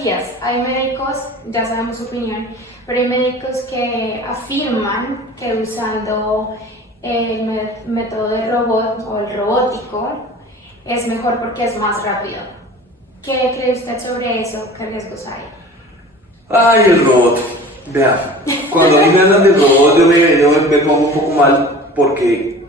cirugías. Hay médicos, ya sabemos su opinión, pero hay médicos que afirman que usando el método de robot o el robótico es mejor porque es más rápido. ¿Qué cree usted sobre eso? ¿Qué riesgos hay? Ay, el robot. Vea, cuando a mí me hablan del robot yo me pongo un poco mal porque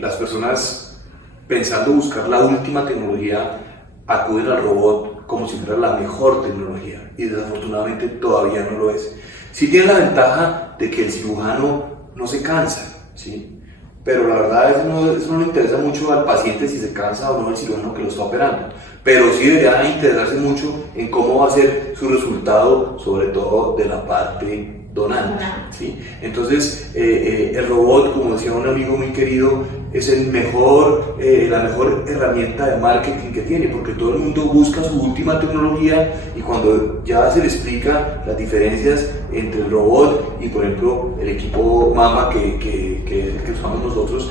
las personas pensando buscar la última tecnología acuden al robot como si fuera la mejor tecnología y desafortunadamente todavía no lo es. Sí tiene la ventaja de que el cirujano no se cansa, ¿sí? Pero la verdad eso no le interesa mucho al paciente si se cansa o no el cirujano que lo está operando. Pero sí debería interesarse mucho en cómo va a ser su resultado, sobre todo de la parte donante, ¿sí? Entonces, el robot, como decía un amigo muy querido, es la mejor herramienta de marketing que tiene, porque todo el mundo busca su última tecnología y cuando ya se le explica las diferencias entre el robot y, por ejemplo, el equipo Mamba que usamos nosotros,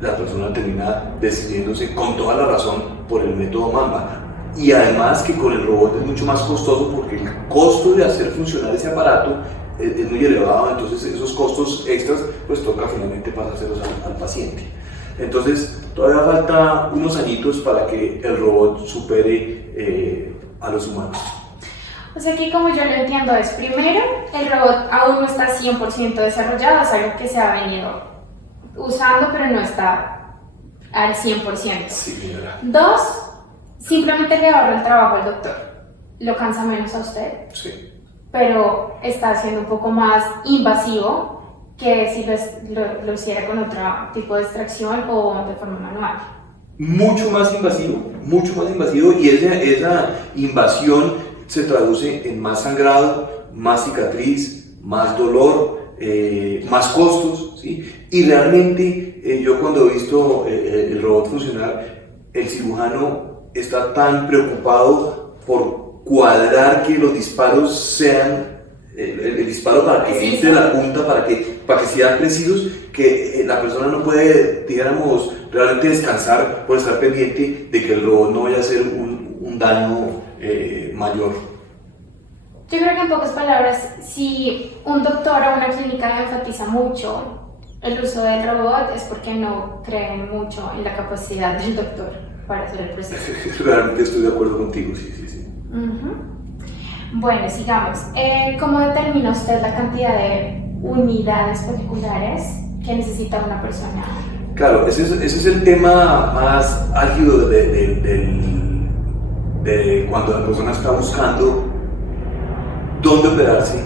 la persona termina decidiéndose con toda la razón por el método Mamba. Y además que con el robot es mucho más costoso porque el costo de hacer funcionar ese aparato es muy elevado, entonces esos costos extras pues toca finalmente pasárselos al paciente. Entonces todavía falta unos añitos para que el robot supere a los humanos. O sea que como yo lo entiendo es, primero, el robot aún no está 100% desarrollado, es algo que se ha venido usando pero no está al 100%. Sí, señora. Dos, simplemente le ahorra el trabajo al doctor, lo cansa menos a usted. Sí. Pero está siendo un poco más invasivo que si lo hiciera con otro tipo de extracción o de forma manual. Mucho más invasivo y esa invasión se traduce en más sangrado, más cicatriz, más dolor, más costos, ¿sí? Y realmente yo cuando he visto el robot funcionar, el cirujano está tan preocupado por cuadrar que los disparos sean el disparo para que entre la punta, para que sean precisos, que la persona no puede, digamos, realmente descansar por estar pendiente de que el robot no vaya a hacer un daño mayor. Yo creo que en pocas palabras, si un doctor o una clínica enfatiza mucho el uso del robot es porque no creen mucho en la capacidad del doctor para hacer el proceso. Realmente estoy de acuerdo contigo, sí. Bueno, sigamos. ¿Cómo determina usted la cantidad de unidades moleculares que necesita una persona? Claro, ese es el tema más álgido de cuando la persona está buscando dónde operarse.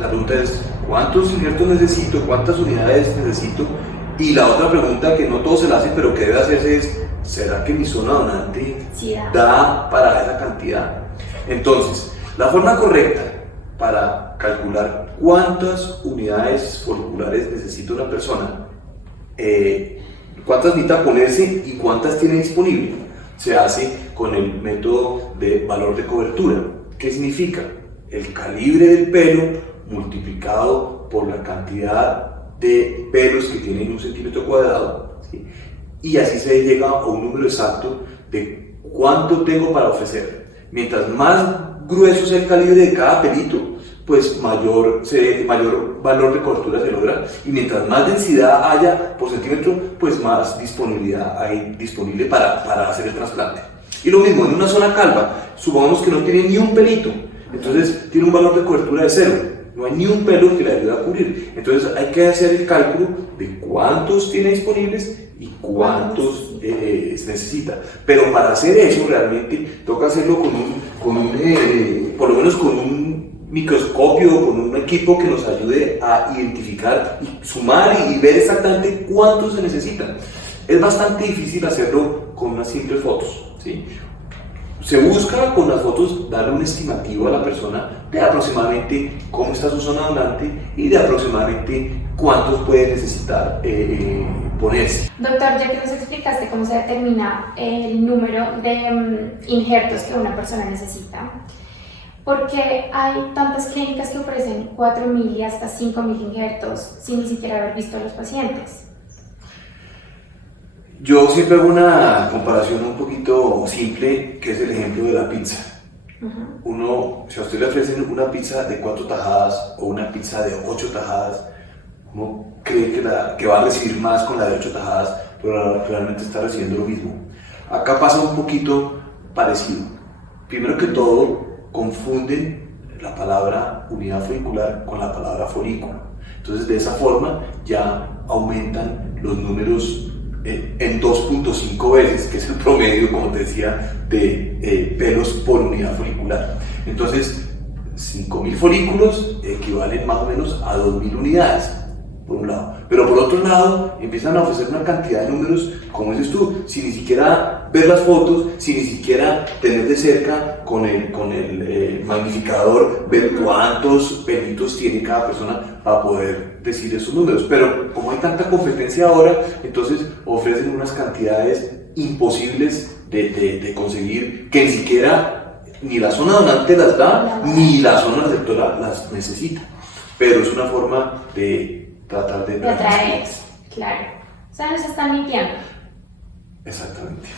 La pregunta es, ¿cuántos injertos necesito? ¿Cuántas unidades necesito? Y la otra pregunta que no todos se la hacen, pero que debe hacerse es, ¿será que mi zona donante da para esa cantidad? Entonces, la forma correcta para calcular cuántas unidades foliculares necesita una persona, cuántas necesita ponerse y cuántas tiene disponible, se hace con el método de valor de cobertura. ¿Qué significa? El calibre del pelo multiplicado por la cantidad de pelos que tiene en un centímetro cuadrado, ¿sí? Y así se llega a un número exacto de cuánto tengo para ofrecer. Mientras más grueso sea el calibre de cada pelito, pues mayor valor de cobertura se logra, y mientras más densidad haya por centímetro, pues más disponibilidad hay disponible para hacer el trasplante. Y lo mismo en una zona calva, supongamos que no tiene ni un pelito, entonces tiene un valor de cobertura de 0, no hay ni un pelo que le ayude a cubrir, entonces hay que hacer el cálculo de cuántos tiene disponibles y cuántos se necesita. Pero para hacer eso realmente toca hacerlo por lo menos con un microscopio, con un equipo que nos ayude a identificar y sumar y ver exactamente cuántos se necesitan. Es bastante difícil hacerlo con unas simples fotos, ¿sí? Se busca con las fotos darle un estimativo a la persona de aproximadamente cómo está su zona donante y de aproximadamente cuántos puede necesitar ponerse. Doctor, ya que nos explicaste cómo se determina el número de injertos que una persona necesita, ¿por qué hay tantas clínicas que ofrecen 4.000 y hasta 5.000 injertos sin ni siquiera haber visto a los pacientes? Yo siempre hago una comparación un poquito simple, que es el ejemplo de la pizza. Uno, si a usted le ofrecen una pizza de 4 tajadas o una pizza de 8 tajadas, uno cree que va a recibir más con la de 8 tajadas, pero realmente está recibiendo lo mismo. Acá pasa un poquito parecido. Primero que todo, confunden la palabra unidad folicular con la palabra folículo. Entonces, de esa forma ya aumentan los números en 2.5 veces, que es el promedio, como te decía, de pelos por unidad folicular. Entonces, 5.000 folículos equivalen más o menos a 2.000 unidades, por un lado. Pero por otro lado, empiezan a ofrecer una cantidad de números, como dices tú, sin ni siquiera ver las fotos, sin ni siquiera tener de cerca con el magnificador, ver cuántos pelitos tiene cada persona para poder decir esos números. Pero como hay tanta competencia ahora, entonces ofrecen unas cantidades imposibles de conseguir, que ni siquiera ni la zona donante las da, ni la zona receptora las necesita. Pero es una forma de tratar de atraer, claro. O sea, nos están mintiendo. Exactamente.